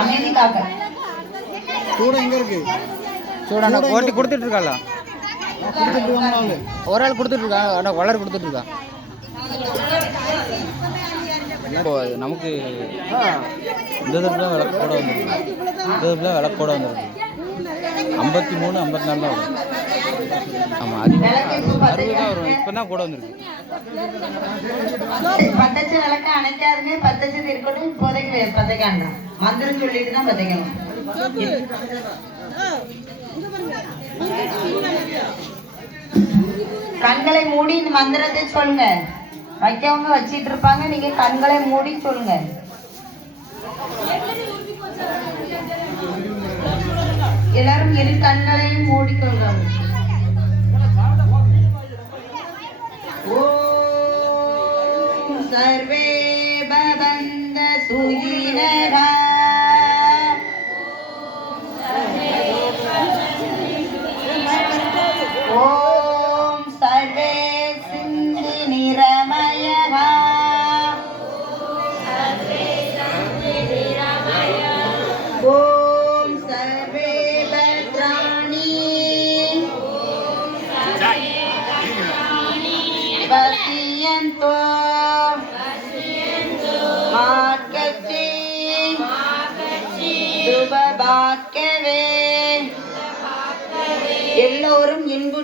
அமைதிக்காக சூட எங்க இருக்கு? சூடான ஓட்டி கொடுத்துட்டு இருக்காள, ஒரு ஆள் கொடுத்துட்டு இருக்கா, ஆனால் வளர் கொடுத்துட்டு இருக்கா. இப்போ நமக்கு இந்த இதில் விளக்கு கூட வந்துருக்கு, இந்த இதில் விளக்கு கூட வந்துருக்கு 53 54 தான் வரும். ஆமாம், அதிகமாக 60 தான் வரும். இப்போ தான் கூட வந்துருக்கு. பத்தச்சு விளக்க அணைக்காதுமே, பத்தச்சு இருக்கட்டும். இப்போதைக்கு பத்தைக்காண்டா மந்திரம் சொல்லிட்டு தான் பத்தைக்கணும். கண்களை மூடி இந்த மந்திரத்தை சொல்லுங்க. வைக்கவங்க வச்சிட்டு இருப்பாங்க, நீங்க கண்களை மூடி சொல்லுங்க. எல்லாரும் இரு கண்களையும் மூடிக்கொள்ளுங்க. ஓம் சர்வே பவந்த சுயினகா ஓம் சர்வே சிந்தி நிரமயகா ஓம் சர்வே பத்ராணி பசியந்தோ மார்கச்சி சுபபாக்கவே. எல்லோரும் இன்பு